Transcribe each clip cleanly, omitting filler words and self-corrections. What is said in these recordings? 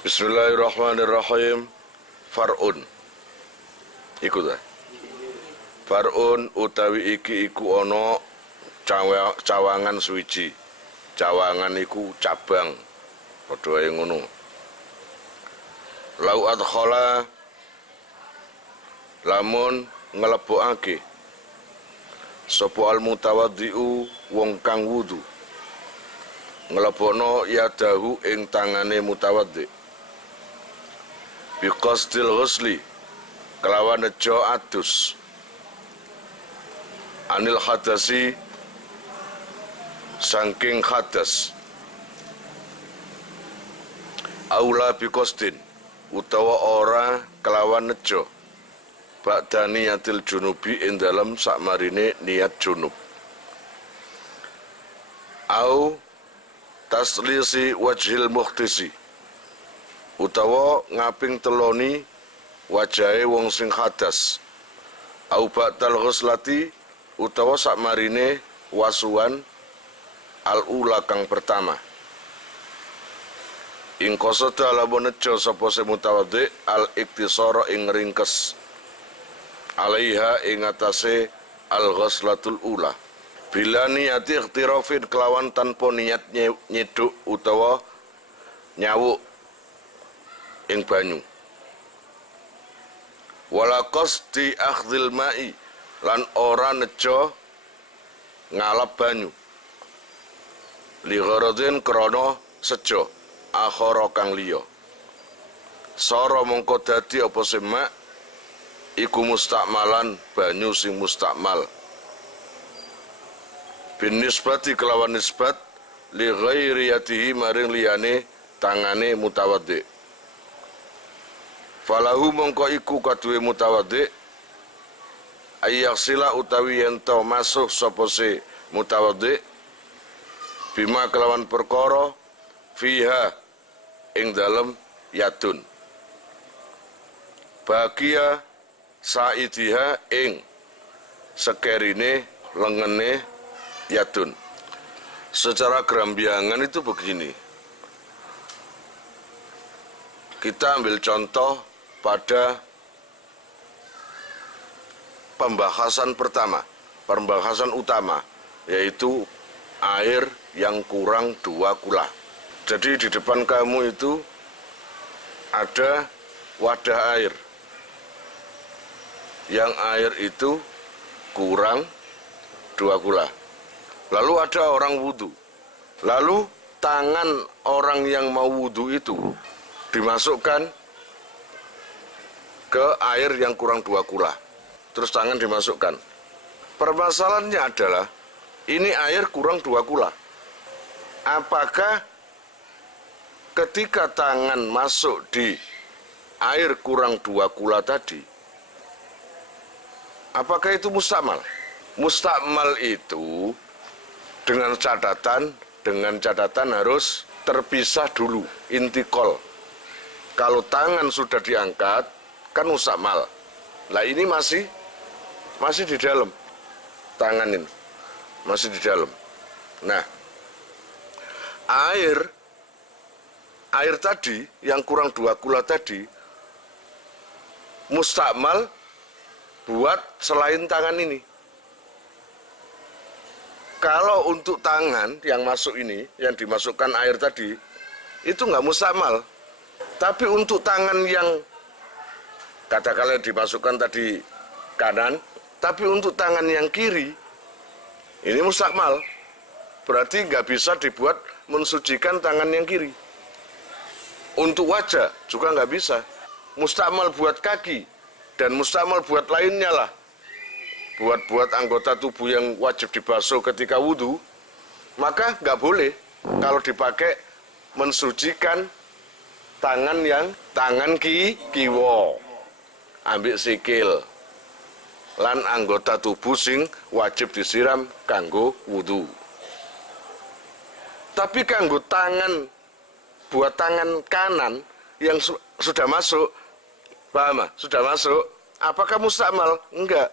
Bismillahirrahmanirrahim. Far'un iku ta. Far'un utawi iki iku ana cawangan suwiji. Cawangan iku cabang. Padha ae ngono. Lau adkhala lamun nglebokake sapa al mutawaddiu wong kang wudu nglebokno yadahu ing tangane mutawaddi biqasdil ghusli kelawan nejo adus anil hadasi saking hadas aula biqasdin utawa ora kelawan nejo ba'da niyatil junubi ing dalem sakmarine niat junub au taslisi wajhil muhtisi utawa ngaping teloni wajahe wong sing hadas au ba'dal ghuslati utawa sakmarine wasuan al-ula kang pertama ing qasada lamun nejo sapa se mutawaddi al-iktisara ing ringkes alaiha ing atase al-ghuslatul ula bila niati ikhtirafin kelawan tanpa niat nyeduk utawa nyawuk ing banyu wala qasdi akhdhil ma'i lan ora nejo ngalap banyu li gharadin krana sejo akhara kang liya sara mongko dadi apa semak iku mustakmalan banyu sing mustakmal bin nisbati kelawan nisbat li ghairiyatihi maring liyane tangane mutawaddi falahu mongko iku kaduwe mutawaddi ayaksila utawi ento masuk sapa se mutawaddi bima kelawan perkara fiha ing dalem yadun bagia saidiha ing sekerine lengene yadun. Secara gerambiangan itu begini. Kita ambil contoh pada pembahasan pertama, pembahasan utama, yaitu air yang kurang 2 kula. Jadi di depan kamu itu ada wadah air. Yang air itu kurang 2 kula. Lalu ada orang wudu. Lalu tangan orang yang mau wudu itu dimasukkan ke air yang kurang 2 kula. Terus tangan dimasukkan. Permasalahannya adalah ini air kurang 2 kula. Apakah ketika tangan masuk di air kurang 2 kula tadi, apakah itu mustakmal? Mustakmal itu dengan catatan harus terpisah dulu, intikal. Kalau tangan sudah diangkat, kan mustakmal. Lah ini masih di dalam tangan ini, masih di dalam. Nah, air tadi yang kurang 2 kula tadi mustakmal buat selain tangan ini. Kalau untuk tangan yang masuk ini, yang dimasukkan air tadi, itu nggak mustakmal. Tapi untuk tangan yang katakanlah dimasukkan tadi kanan, tapi untuk tangan yang kiri, ini mustakmal. Berarti nggak bisa dibuat mensucikan tangan yang kiri. Untuk wajah juga nggak bisa. Mustakmal buat kaki, dan mustakmal buat lainnya lah, buat anggota tubuh yang wajib dibasuh ketika wudhu, maka nggak boleh kalau dipakai mensucikan tangan kiwa, ambil sikil, lan anggota tubuh sing wajib disiram kanggo wudhu. Tapi kanggo tangan, buat tangan kanan yang sudah masuk, paham? Sudah masuk, apakah mustakmal? Enggak.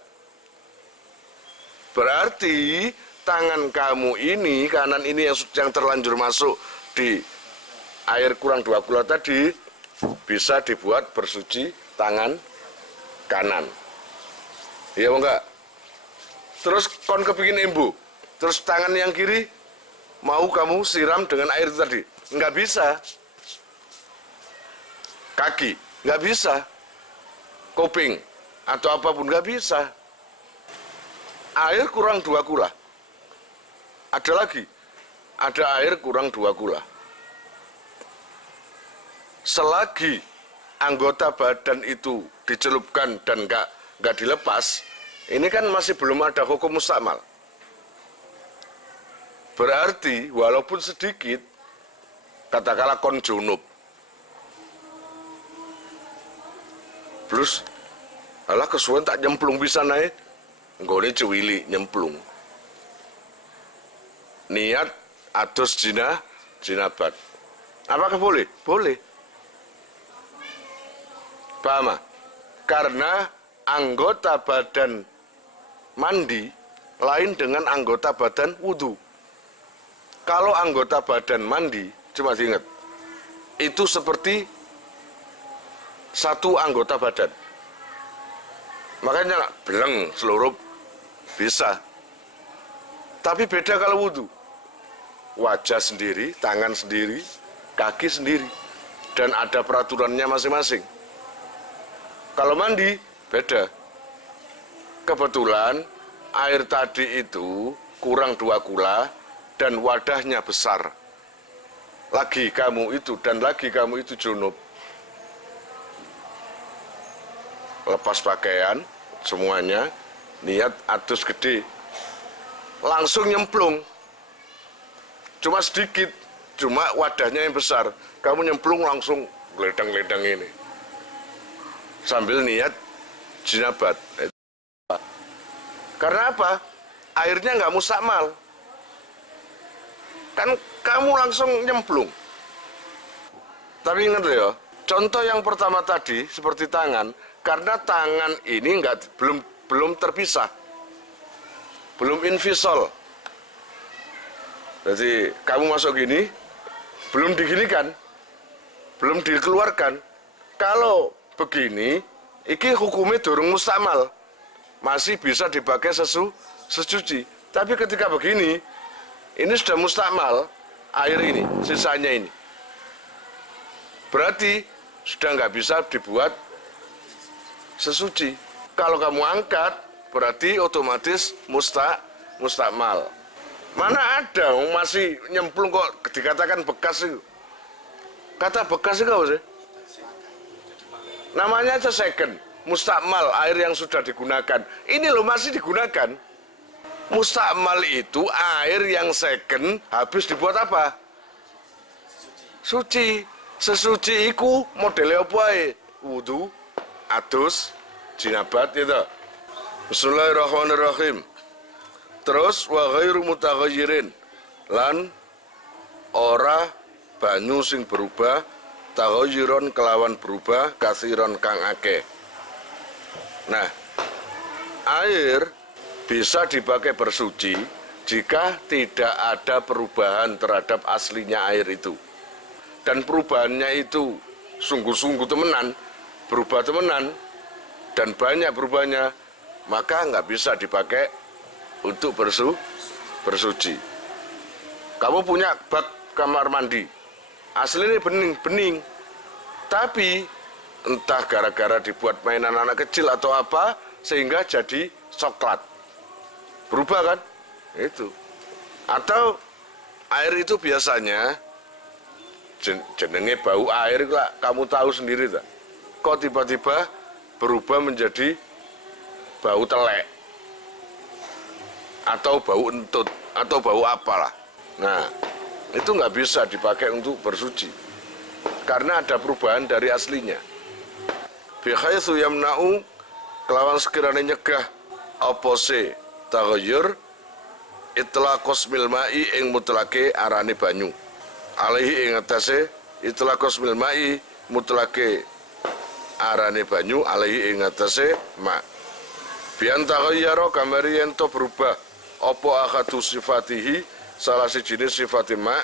Berarti tangan kamu ini, kanan ini yang terlanjur masuk di air kurang 2 kula tadi, bisa dibuat bersuci tangan kanan. Iya enggak? Terus kon kepingin embu, terus tangan yang kiri mau kamu siram dengan air itu tadi. Enggak bisa. Kaki, enggak bisa. Kuping, atau apapun enggak bisa. Air kurang 2 kula. Ada lagi, ada air kurang 2 kula. Selagi anggota badan itu dicelupkan dan enggak dilepas, ini kan masih belum ada hukum mustakmal. Berarti walaupun sedikit, katakanlah kon junub, terus alah kesuwen tak nyemplung bisa naik, nggone cuwili nyemplung. Niat adus jinabat. Apakah boleh? Boleh. Paham? Karena anggota badan mandi lain dengan anggota badan wudhu. Kalau anggota badan mandi, cuma diingat, itu seperti satu anggota badan. Makanya beleng seluruh bisa. Tapi beda kalau wudhu. Wajah sendiri, tangan sendiri, kaki sendiri. Dan ada peraturannya masing-masing. Kalau mandi, beda. Kebetulan air tadi itu kurang 2 kula dan wadahnya besar. Lagi kamu itu dan lagi kamu itu junub. Lepas pakaian, semuanya, niat adus gede. Langsung nyemplung. Cuma sedikit, cuma wadahnya yang besar. Kamu nyemplung langsung geledang-geledang ini. Sambil niat jinabat. Karena apa? Airnya nggak mustakmal. Kan kamu langsung nyemplung. Tapi ingat ya, contoh yang pertama tadi seperti tangan, karena tangan ini belum terpisah, belum infisol. Jadi kamu masuk gini, belum diginikan, belum dikeluarkan. Kalau begini, iki hukumnya durung mustakmal, masih bisa dipakai sesuci. Tapi ketika begini, ini sudah mustakmal, air ini, sisanya ini. Berarti sudah nggak bisa dibuat sesuci. Kalau kamu angkat, berarti otomatis mustakmal. Mana ada masih nyemplung kok dikatakan bekas itu. Kata bekas itu apa sih? Namanya aja second, mustakmal, air yang sudah digunakan. Ini loh masih digunakan. Mustakmal itu air yang second habis dibuat apa? Suci. Sesuci iku modelnya apa ya? Wudu, adus, jinabat itu. Bismillahirrahmanirrahim. Terus wa ghairu mutaghayyirin, lan ora banyu sing berubah, taghayyiron kelawan berubah, kasiron kang akeh. Nah, air bisa dipakai bersuci jika tidak ada perubahan terhadap aslinya air itu. Dan perubahannya itu sungguh-sungguh temenan, berubah temenan, dan banyak berubahnya, maka nggak bisa dipakai untuk bersuci. Kamu punya bak kamar mandi, aslinya bening, tapi entah gara-gara dibuat mainan anak kecil atau apa, sehingga jadi coklat. Berubah kan? Itu. Atau air itu biasanya, jenenge bau air, kamu tahu sendiri tak? Kok tiba-tiba berubah menjadi bau telek? Atau bau entut, atau bau apalah. Nah, itu nggak bisa dipakai untuk bersuci. Karena ada perubahan dari aslinya. Bihaitsu yamna'u, kelawan sekiranya nyegah opose taghayyur itlaqos mil ma'i ing mutlake arane banyu. Alaihi ing atase itlaqos mil ma'i mutlake arane banyu, alaihi ing atase ma. Bian taghayyara kamari yen to berubah apa akhatu sifatihi salah sijine sifate ma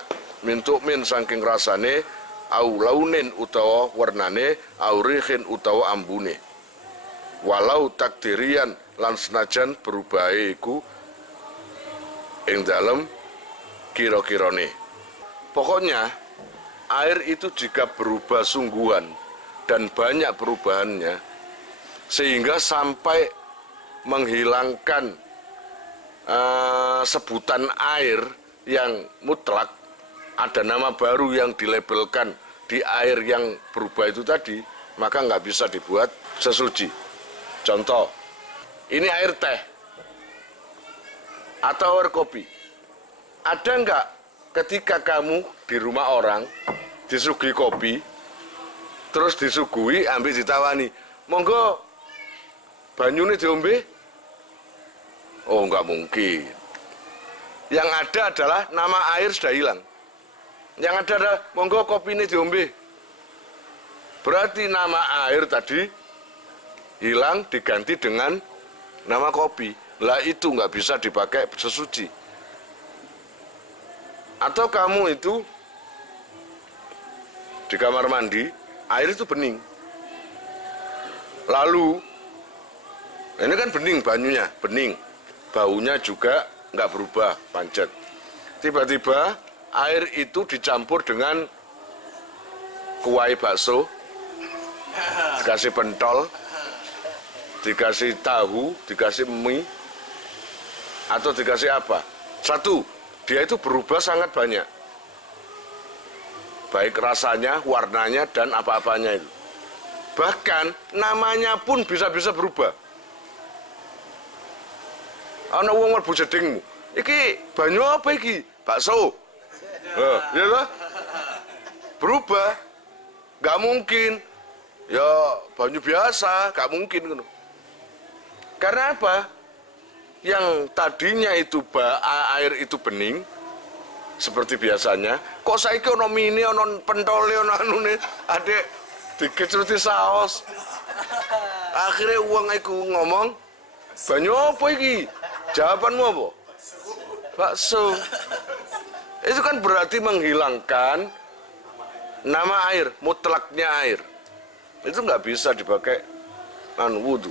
mintuk min saking rasane au launin utawa warnane, au rihin utawa ambune. Walau takdirian lan senajan berubahe iku ing dalem kira-kirane. Pokoknya air itu jika berubah sungguhan dan banyak perubahannya sehingga sampai menghilangkan sebutan air yang mutlak, ada nama baru yang dilabelkan di air yang berubah itu tadi, maka nggak bisa dibuat sesuci. Contoh, ini air teh atau air kopi. Ada nggak ketika kamu di rumah orang disuguhi kopi, terus disuguhi ambil ditawani, monggo banyune diombe? Oh, nggak mungkin. Yang ada adalah nama air sudah hilang. Yang ada adalah monggo kopi ini diombe. Berarti nama air tadi hilang diganti dengan nama kopi. Lah itu nggak bisa dipakai sesuci. Atau kamu itu di kamar mandi, air itu bening. Lalu, ini kan bening banyunya, bening. Baunya juga nggak berubah, pancet. Tiba-tiba air itu dicampur dengan kuai bakso, dikasih pentol, dikasih tahu, dikasih mie, atau dikasih apa. Satu, dia itu berubah sangat banyak. Baik rasanya, warnanya, dan apa-apanya itu. Bahkan namanya pun bisa-bisa berubah. Ana wong mlebu jedingmu, iki banyu apa iki? Bakso. Ya toh? Berubah. Gak mungkin. Ya banyu biasa, gak mungkin. Karena apa? Yang tadinya itu air itu bening seperti biasanya, kok saiki ono mini, ono pentole, ono anune, adek dikecruti saos. Akhirnya uang iku ngomong, banyu apa iki? Jawabanmu apa? Bakso. Itu kan berarti menghilangkan nama air, mutlaknya air. Itu nggak bisa dipakai wudhu,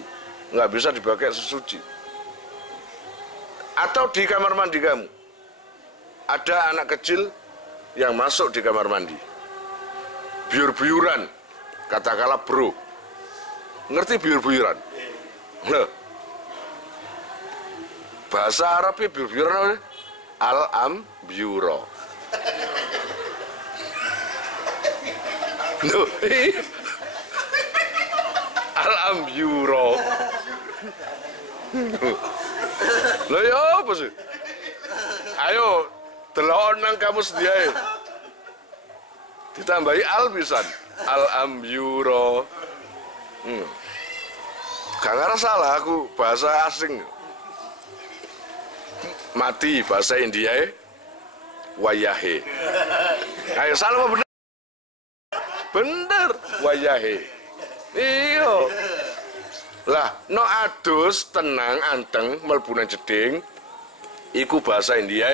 nggak bisa dipakai sesuci. Atau di kamar mandi kamu, ada anak kecil yang masuk di kamar mandi, biur-biuran, katakanlah bro, ngerti biur-biuran? Loh, bahasa Arabnya biur-biuran al-ambiuro. Loh, al-ambiuro. Loh ya apa sih? Ayo, delok nang kamu sendiri. Ditambahi al pisan. Al-ambiuro. Gak ngerasa salah aku bahasa asing. Mati bahasa India wayahe. Ayo salah apa bener? Bener wayahe. Iya. Lah, no adus tenang anteng melbunan jeding iku bahasa India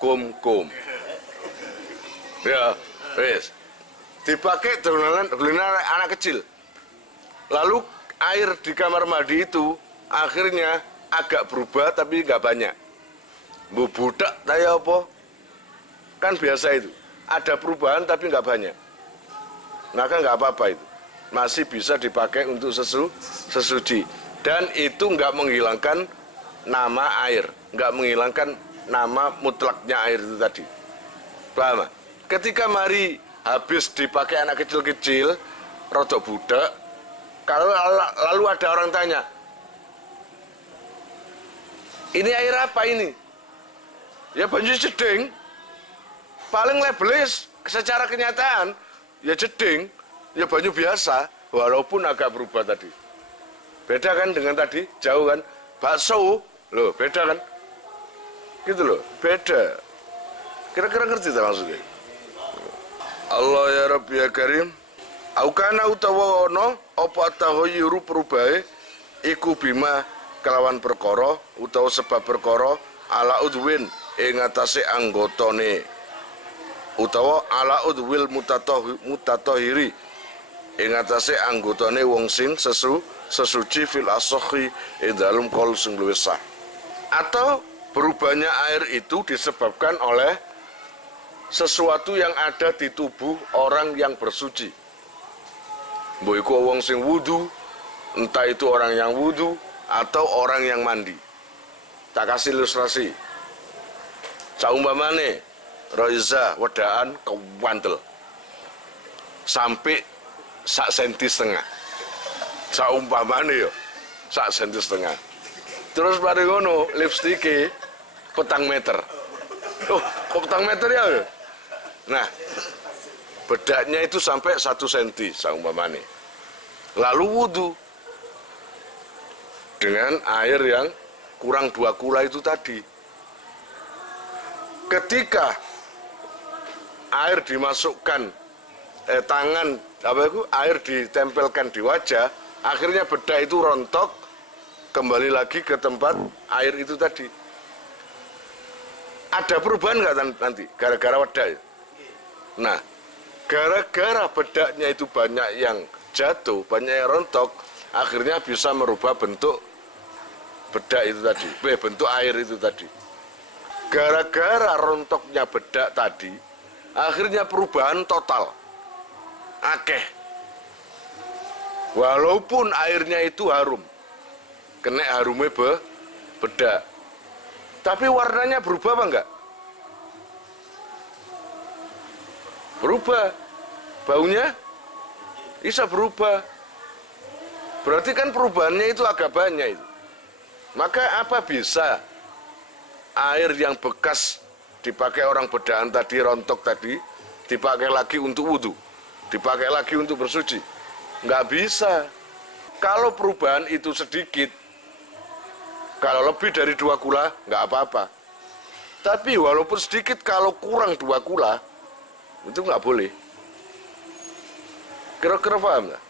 kum-kum. Ya, wis. Dipakai dolanan anak kecil. Lalu air di kamar mandi itu akhirnya agak berubah tapi nggak banyak. Bu budak taya apa? Kan biasa itu. Ada perubahan tapi nggak banyak. Maka nggak apa-apa itu. Masih bisa dipakai untuk sesuci. Dan itu nggak menghilangkan nama air. Nggak menghilangkan nama mutlaknya air itu tadi. Paham? Ketika mari habis dipakai anak kecil-kecil, rodok budak, kalau lalu ada orang tanya, ini air apa ini? Ya banyu jeding. Paling labelis secara kenyataan, ya jeding, ya banyu biasa, walaupun agak berubah tadi. Beda kan dengan tadi, jauh kan? Bakso, loh beda kan? Gitu loh, beda. Kira-kira ngerti tak maksudnya? Allah ya Rabbi ya Karim. Aukana utawa ono apa tahoyiru perubahe iku bima kelawan perkara utawa sebab perkara ala udwin ing atase anggotane utawa ala udwil mutatahiri ing atase anggotane wong sing sesuci fil asakhi ing dalem kaul sing luwih sah. Atau berubahnya air itu disebabkan oleh sesuatu yang ada di tubuh orang yang bersuci. Mbok iku wong sing wudu, entah itu orang yang wudu atau orang yang mandi. Tak kasih ilustrasi. Saumpamane Roiza wedaan kewantel sampai 1,5 cm. Saumpamane yo 1,5 cm. Terus mari ngono lipstike 4 meter. Oh, kok 4 meter ya? Nah, bedaknya itu sampai 1 cm saumpamane. Lalu wudu dengan air yang kurang 2 kula itu tadi. Ketika air dimasukkan tangan air ditempelkan di wajah, akhirnya bedak itu rontok kembali lagi ke tempat air itu tadi. Ada perubahan nggak nanti gara-gara bedak? Nah, gara-gara bedaknya itu banyak yang jatuh, banyak yang rontok, akhirnya bisa merubah bentuk bedak itu tadi, bentuk air itu tadi. Gara-gara rontoknya bedak tadi, akhirnya perubahan total. Akeh. Walaupun airnya itu harum, kena harumnya bedak. Tapi warnanya berubah apa enggak? Berubah. Baunya bisa berubah. Berarti kan perubahannya itu agak banyak itu. Maka apa bisa air yang bekas dipakai orang bedaan tadi, rontok tadi, dipakai lagi untuk wudu, dipakai lagi untuk bersuci? Nggak bisa. Kalau perubahan itu sedikit, kalau lebih dari 2 kula, nggak apa-apa. Tapi walaupun sedikit, kalau kurang 2 kula, itu nggak boleh. Kira-kira paham nggak?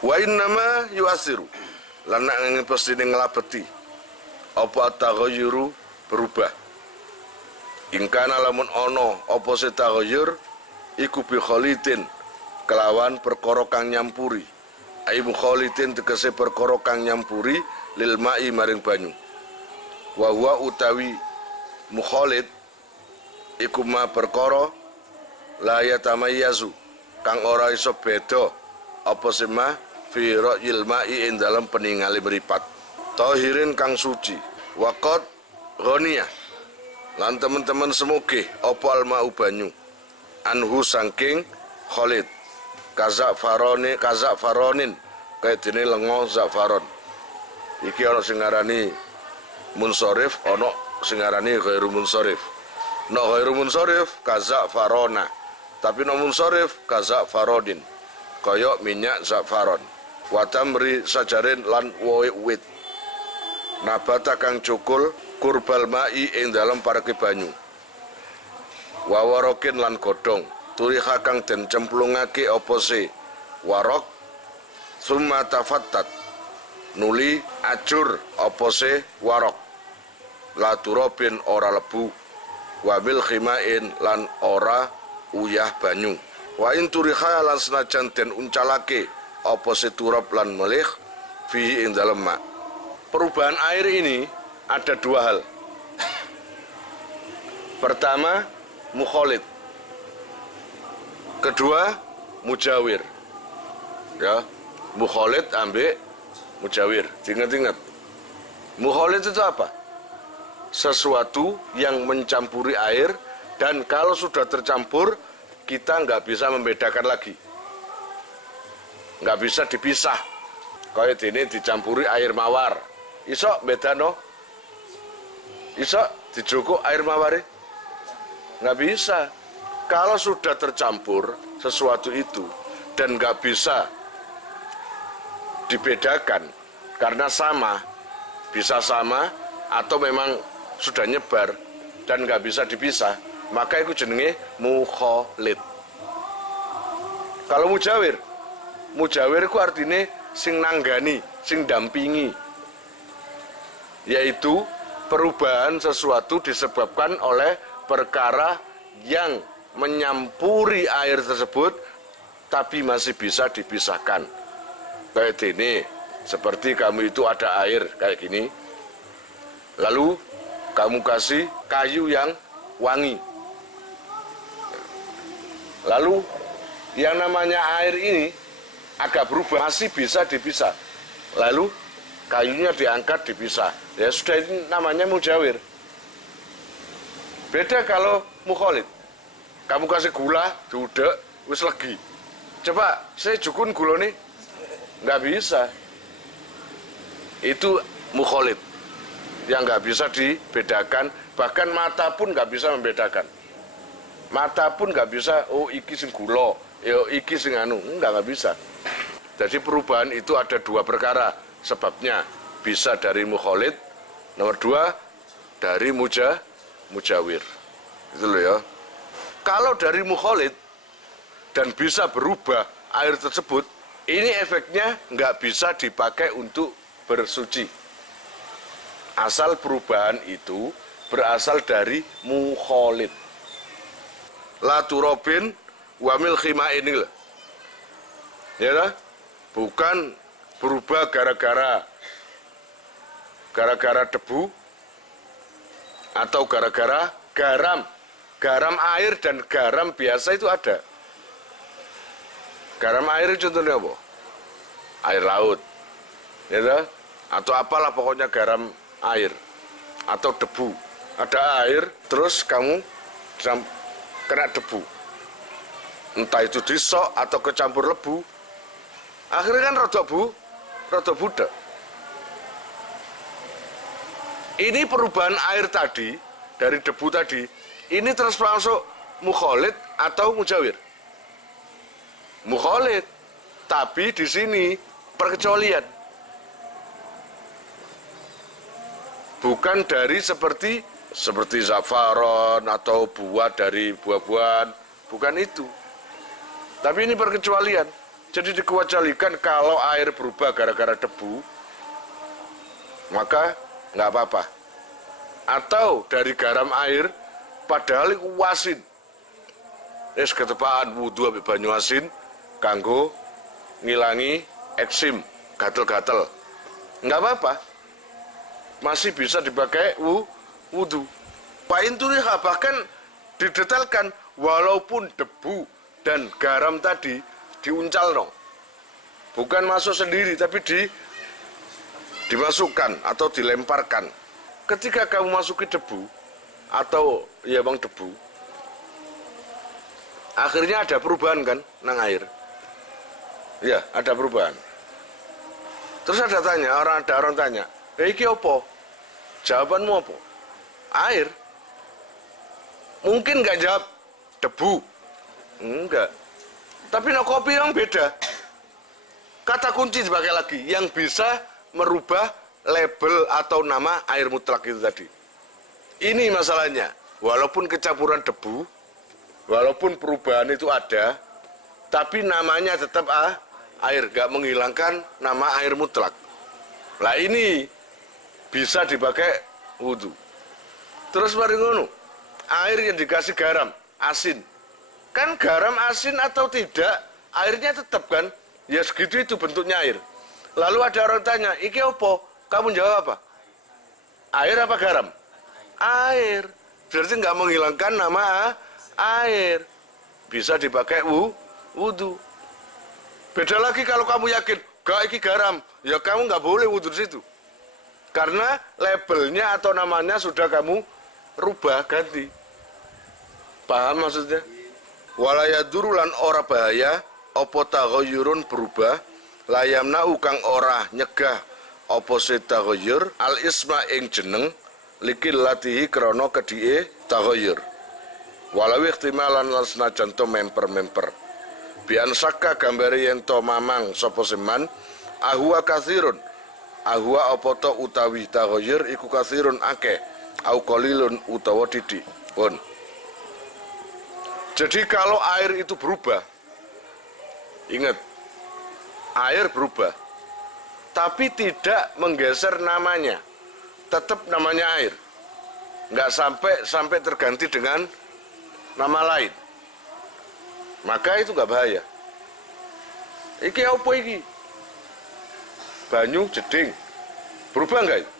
Wa innama yuasiru, lana ingin pasti ngelabeti, apa taghayyuru berubah. Ingkana lamun ono apa taghayyur, iku bi khalitin, kelawan perkara kang nyampuri. Ai mukhalitin tegese perkara kang nyampuri lil ma'i maring banyu. Wa huwa utawi mukhalid iku ma perkara la yatamayyazu kang ora iso beda apa sema fi ra'yil ma'i ing dalem peningali mripat. Tahirin kang suci. Waqad ghaniyah lan teman-teman semoge apa alma'u banyu anhu saking khalid kaza'faronin kaya dene lenga za'faron. Iki ana sing ngarani munsharif, ana sing ngarani ghairu munsharif. Nek ghairu munsharif kaza'farona, tapi nek munsharif kaza'farodin, kaya minyak za'faron. Wa tamri sajarin lan woe wit. Nabata kang cukul kurbal ma'i ing dalem pareke banyu. Wa warokin lan godhong, turiha kang den cemplungake apa se warok summa tafattat nuli ajur apa se warok la turabin ora lebu wa bil khimain lan ora uyah banyu. Wa in turiha lan senajan den uncalake apa se turab lan melih fi ing dalem mak. Perubahan air ini ada 2 hal. Pertama, mukhalid. Kedua, mujawir. Ya, mukhalid ambek mujawir. Ingat-ingat. Mukhalid itu apa? Sesuatu yang mencampuri air dan kalau sudah tercampur kita nggak bisa membedakan lagi. Nggak bisa dipisah. Kayak ini dicampuri air mawar. Iso bedano? Iso dijoko air mawar? Nggak bisa. Kalau sudah tercampur sesuatu itu dan nggak bisa dibedakan karena sama, bisa sama atau memang sudah nyebar dan nggak bisa dipisah, maka itu jenenge mukhalid. Kalau mujawir, mujawir itu artinya sing nanggani, sing dampingi, yaitu perubahan sesuatu disebabkan oleh perkara yang menyampuri air tersebut, tapi masih bisa dipisahkan. Kayak ini, seperti kamu itu ada air kayak gini, lalu kamu kasih kayu yang wangi. Lalu yang namanya air ini agak berubah, masih bisa dipisah. Lalu kayunya diangkat dipisah. Ya sudah, ini namanya mujawir. Beda kalau mukholid. Kamu kasih gula, dudek, wis legi. Coba saya jukun gula nih, nggak bisa. Itu mukholid yang nggak bisa dibedakan. Bahkan mata pun nggak bisa membedakan. Mata pun nggak bisa, oh iki sing gula, yo iki sing anu, nggak bisa. Jadi perubahan itu ada dua perkara sebabnya. Bisa dari mukholid, nomor dua dari mujawir. Itu loh ya. Kalau dari mukholid dan bisa berubah air tersebut, ini efeknya nggak bisa dipakai untuk bersuci. Asal perubahan itu berasal dari mukholid. La turobin wamil khima ini lah. Ya lah? Bukan berubah gara-gara debu atau gara-gara garam. Garam air dan garam biasa itu ada. Garam air contohnya apa? Air laut. Ya lah? Atau apalah pokoknya garam air atau debu. Ada air terus kamu kena debu, entah itu disok atau kecampur lebu, akhirnya kan rada budak. Ini perubahan air tadi dari debu tadi, ini terus masuk mukholid atau mujawir. Mukholid, tapi di sini perkecualian, bukan dari seperti zafaron atau buah dari buah-buahan, bukan itu. Tapi ini perkecualian. Jadi dikecualikan kalau air berubah gara-gara debu, maka nggak apa-apa. Atau dari garam air, padahal itu wasin. Es ketepaan wudu ambil banyu asin, kanggo ngilangi eksim, gatel-gatel. Nggak apa-apa. Masih bisa dipakai wudu. Pak Intulihah bahkan didetailkan walaupun debu dan garam tadi diuncal dong. Bukan masuk sendiri tapi dimasukkan atau dilemparkan. Ketika kamu masuki debu atau ya bang debu, akhirnya ada perubahan kan nang air. Ya, ada perubahan. Terus ada orang tanya, iki opo? Jawabanmu apa? Air. Mungkin nggak jawab debu. Enggak. Tapi no kopi yang beda. Kata kunci dipakai lagi yang bisa merubah label atau nama air mutlak itu tadi. Ini masalahnya. Walaupun kecampuran debu, walaupun perubahan itu ada, tapi namanya tetap air, nggak menghilangkan nama air mutlak. Lah ini bisa dipakai wudhu. Terus mari ngono, air yang dikasih garam, asin. Kan garam asin atau tidak, airnya tetap kan? Ya segitu itu bentuknya air. Lalu ada orang tanya, iki opo? Kamu jawab apa? Air apa garam? Air. Berarti nggak menghilangkan nama air. Bisa dipakai wudhu. Beda lagi kalau kamu yakin, gak iki garam, ya kamu nggak boleh wudhu di situ. Karena labelnya atau namanya sudah kamu rubah, ganti. Paham maksudnya? Walayadurulan ora bahaya, opo taghayyurun berubah, layamna ukang ora nyegah opo taghayyur, al isma ing jeneng, likil latihi krono kedie taghayyur. Walawi ihtimalan lan senajan to memper-memper. Bian saka gambari yen to mamang sapa seman, ahwa kathirun, ahwa opo to utawi taghayyur iku kathirun akeh. Au qalilun utawa didik. Pun. Jadi kalau air itu berubah, ingat, air berubah, tapi tidak menggeser namanya, tetap namanya air, nggak sampai terganti dengan nama lain. maka itu nggak bahaya. Iki apa iki? Banyu jeding. Berubah nggak itu?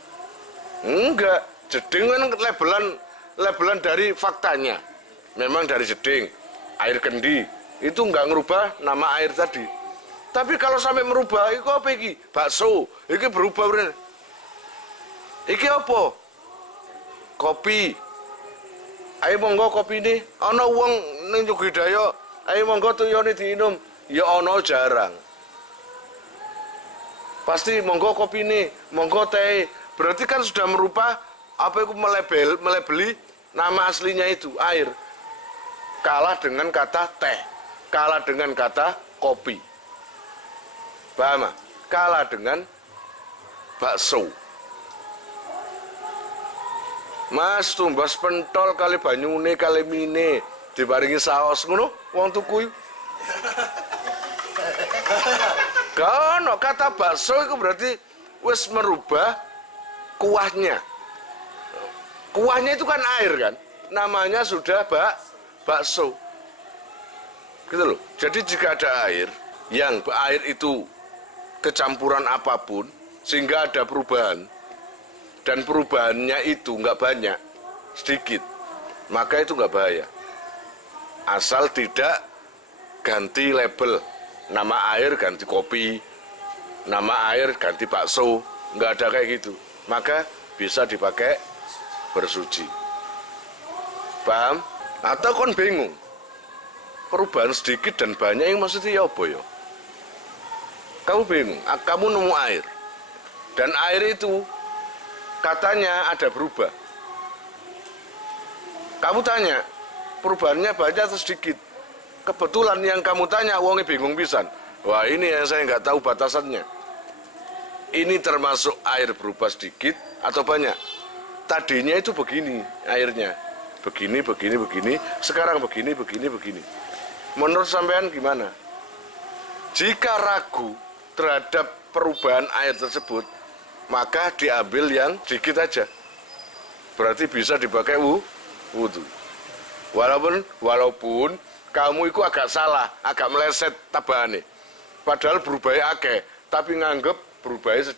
Enggak. Jeding kan labelan dari faktanya. Memang dari jeding, air kendi. Itu nggak ngerubah nama air tadi. Tapi kalau sampai merubah, itu apa iki? Bakso. Iki berubah bener. Iki apa? Kopi. Ayo monggo kopi ini. Ana wong ning Jogidaya. Ayo monggo tuyone diinum. Ya ana jarang. Pasti monggo kopi ini, monggo teh. Berarti kan sudah merubah apa itu melebeli nama aslinya itu air. Kalah dengan kata teh, kalah dengan kata kopi. Paham? Kalah dengan bakso. Mas tumbas pentol kali banyune kali mine dibaringi saos ngono wong tuku. Kan kata bakso itu berarti wis merubah kuahnya. Kuahnya itu kan air kan, namanya sudah bakso. Gitu loh. Jadi jika ada air, yang air itu kecampuran apapun, sehingga ada perubahan, dan perubahannya itu nggak banyak, sedikit, maka itu nggak bahaya. Asal tidak ganti label, nama air ganti kopi, nama air ganti bakso, nggak ada kayak gitu. Maka bisa dipakai bersuci. Paham? Atau kon bingung, perubahan sedikit dan banyak yang maksudnya ya apa ya? Kamu bingung, kamu nemu air, dan air itu katanya ada berubah. Kamu tanya, perubahannya banyak atau sedikit? Kebetulan yang kamu tanya, wongnya bingung pisan. Wah ini yang saya nggak tahu batasannya. Ini termasuk air berubah sedikit atau banyak? Tadinya itu begini airnya, begini, sekarang begini. Menurut sampean gimana? Jika ragu terhadap perubahan air tersebut, maka diambil yang sedikit aja. Berarti bisa dipakai wudhu. Walaupun kamu itu agak salah, agak meleset tabane. Padahal berubahnya akeh, tapi nganggep berubahnya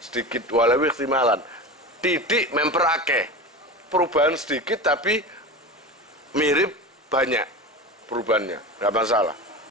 sedikit walau ihtimalan. Titik memperakeh. Perubahan sedikit tapi mirip banyak perubahannya. Gak masalah.